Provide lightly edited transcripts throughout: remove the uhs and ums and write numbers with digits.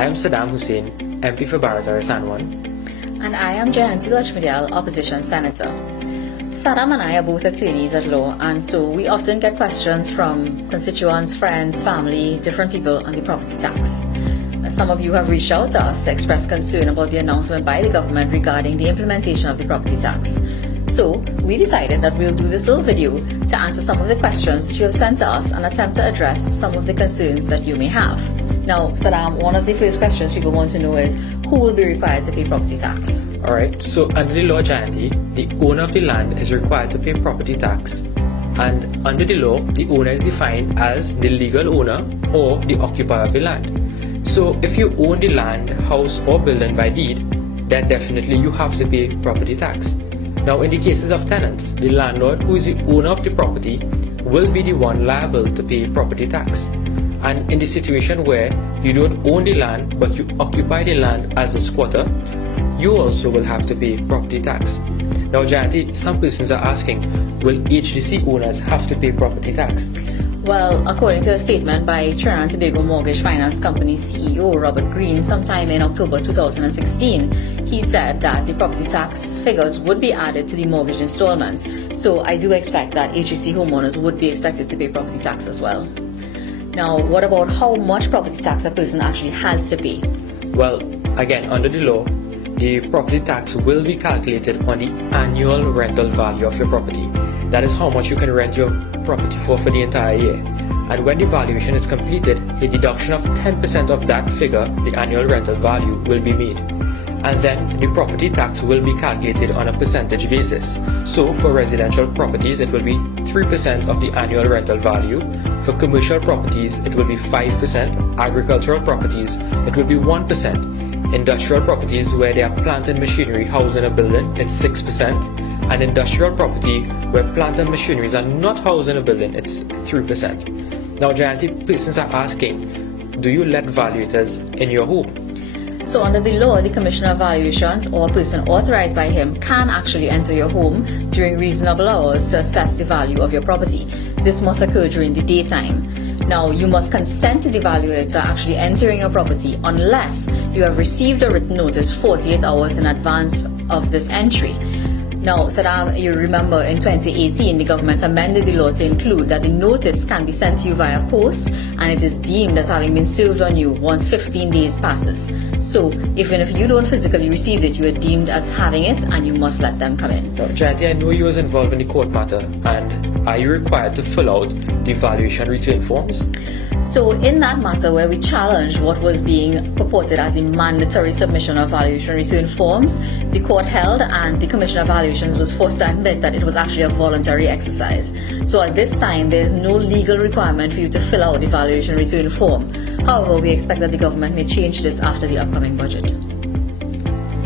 I am Saddam Hosein, MP for Barataria San Juan. And I am Jayanti Lutchmedial, Opposition Senator. Saddam and I are both attorneys at law, and so we often get questions from constituents, friends, family, different people on the property tax. Some of you have reached out to us to express concern about the announcement by the government regarding the implementation of the property tax. So we decided that we'll do this little video to answer some of the questions that you have sent to us and attempt to address some of the concerns that you may have. Now, Saddam, one of the first questions people want to know is, who will be required to pay property tax? Alright, so under the law, Jayanti, the owner of the land is required to pay property tax. And under the law, the owner is defined as the legal owner or the occupier of the land. So if you own the land, house or building by deed, then definitely you have to pay property tax. Now in the cases of tenants, the landlord, who is the owner of the property, will be the one liable to pay property tax. And in the situation where you don't own the land but you occupy the land as a squatter, you also will have to pay property tax. Now Jayanti, some persons are asking, will HDC owners have to pay property tax? Well, according to a statement by Trinidad and Tobago Mortgage Finance Company CEO Robert Green sometime in October 2016, he said that the property tax figures would be added to the mortgage installments. So I do expect that HDC homeowners would be expected to pay property tax as well. Now, what about how much property tax a person actually has to pay? Well, again, under the law, the property tax will be calculated on the annual rental value of your property. That is how much you can rent your property for the entire year. And when the valuation is completed, a deduction of 10% of that figure, the annual rental value, will be made. And then the property tax will be calculated on a percentage basis. So for residential properties, it will be 3% of the annual rental value. For commercial properties, it will be 5%. Agricultural properties, it will be 1%. Industrial properties where there are plant and machinery housed in a building, it's 6%. And industrial property where plant and machineries are not housed in a building, it's 3%. Now Jayanti, persons are asking, do you let valuators in your home? So under the law, the Commissioner of Valuations or a person authorized by him can actually enter your home during reasonable hours to assess the value of your property. This must occur during the daytime. Now, you must consent to the valuator actually entering your property unless you have received a written notice 48 hours in advance of this entry. Now, Saddam, you remember in 2018, the government amended the law to include that the notice can be sent to you via post and it is deemed as having been served on you once 15 days passes. So, even if you don't physically receive it, you are deemed as having it and you must let them come in. Now, Jayanti, I know you was involved in the court matter, and are you required to fill out the valuation return forms? So in that matter where we challenged what was being purported as a mandatory submission of valuation return forms, the court held and the Commissioner of Valuations was forced to admit that it was actually a voluntary exercise. So at this time, there is no legal requirement for you to fill out the valuation return form. However, we expect that the government may change this after the upcoming budget.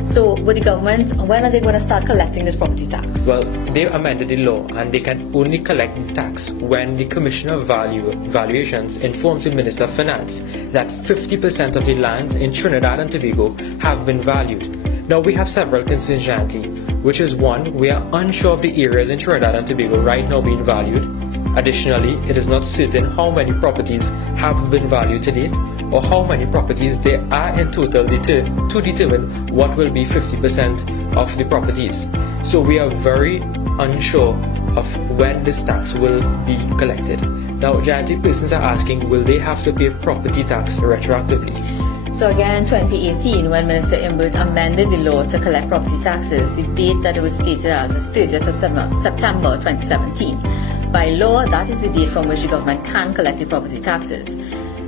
So with the government, when are they going to start collecting this property tax? Well, they've amended the law and they can only collect the tax when the Commissioner of Valuations informs the Minister of Finance that 50% of the lands in Trinidad and Tobago have been valued. Now we have several concerns, Jayanti, which is one, we are unsure of the areas in Trinidad and Tobago right now being valued. Additionally, it is not certain how many properties have been valued to date or how many properties there are in total to determine what will be 50% of the properties. So we are very unsure of when this tax will be collected. Now, Jayanti, persons are asking, will they have to pay property tax retroactively? So again, in 2018, when Minister Imbert amended the law to collect property taxes, the date that it was stated as is 30th of September 2017. By law, that is the date from which the government can collect the property taxes.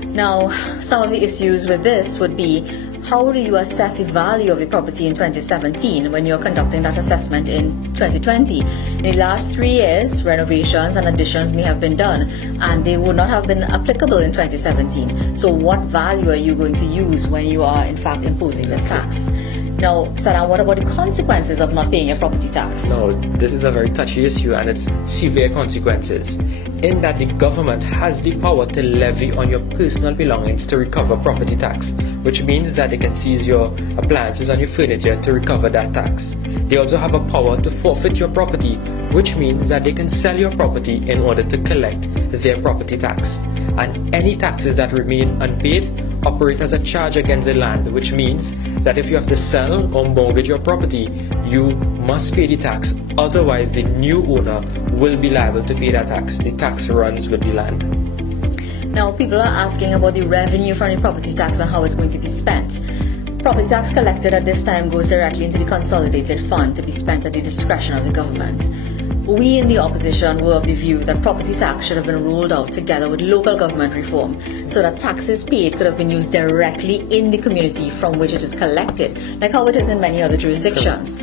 Now, some of the issues with this would be, how do you assess the value of the property in 2017 when you're conducting that assessment in 2020? In the last 3 years, renovations and additions may have been done and they would not have been applicable in 2017. So what value are you going to use when you are in fact imposing this tax? Now, Saddam, what about the consequences of not paying your property tax? No, this is a very touchy issue and it's severe consequences. In that the government has the power to levy on your personal belongings to recover property tax, which means that they can seize your appliances and your furniture to recover that tax. They also have a power to forfeit your property, which means that they can sell your property in order to collect their property tax. And any taxes that remain unpaid operate as a charge against the land, which means that if you have to sell or mortgage your property, you must pay the tax. Otherwise, the new owner will be liable to pay that tax. The tax runs with the land. Now, people are asking about the revenue from the property tax and how it's going to be spent. Property tax collected at this time goes directly into the consolidated fund to be spent at the discretion of the government. We in the opposition were of the view that property tax should have been rolled out together with local government reform so that taxes paid could have been used directly in the community from which it is collected, like how it is in many other jurisdictions.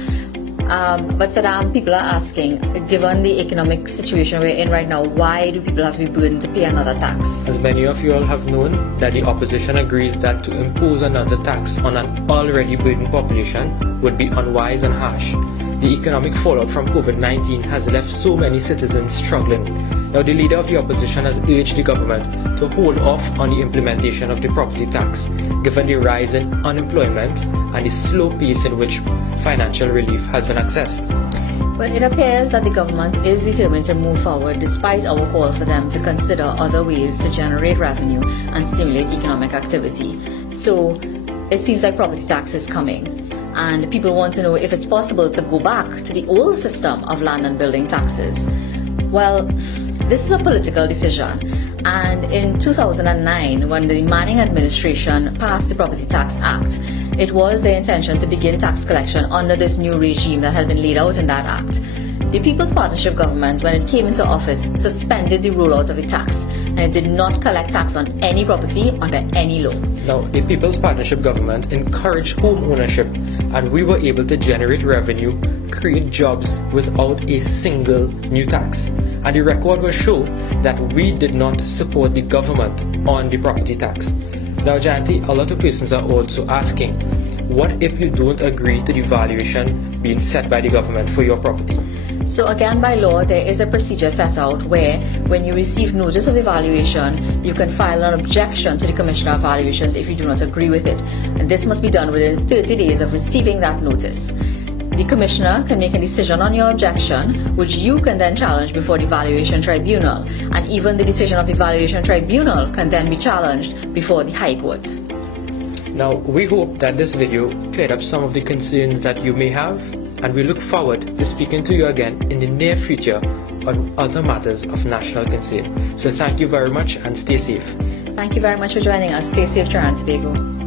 But Saddam, people are asking, given the economic situation we're in right now, why do people have to be burdened to pay another tax? As many of you all have known, that the opposition agrees that to impose another tax on an already burdened population would be unwise and harsh. The economic fallout from COVID-19 has left so many citizens struggling. Now, the leader of the opposition has urged the government to hold off on the implementation of the property tax, given the rise in unemployment and the slow pace in which financial relief has been accessed. But it appears that the government is determined to move forward despite our call for them to consider other ways to generate revenue and stimulate economic activity. So it seems like property tax is coming. And people want to know if it's possible to go back to the old system of land and building taxes. Well, this is a political decision. And in 2009, when the Manning administration passed the Property Tax Act, it was their intention to begin tax collection under this new regime that had been laid out in that act. The People's Partnership government, when it came into office, suspended the rollout of the tax, and it did not collect tax on any property under any law. Now, the People's Partnership government encouraged home ownership, and we were able to generate revenue, create jobs without a single new tax. And the record will show that we did not support the government on the property tax. Now, Jayanti, a lot of persons are also asking, what if you don't agree to the valuation being set by the government for your property? So again, by law, there is a procedure set out where, when you receive notice of the valuation, you can file an objection to the Commissioner of Valuations if you do not agree with it. And this must be done within 30 days of receiving that notice. The Commissioner can make a decision on your objection, which you can then challenge before the Valuation Tribunal. And even the decision of the Valuation Tribunal can then be challenged before the High Court. Now, we hope that this video cleared up some of the concerns that you may have, and we look forward to speaking to you again in the near future on other matters of national concern. So thank you very much and stay safe. Thank you very much for joining us. Stay safe, Trinidad and Tobago.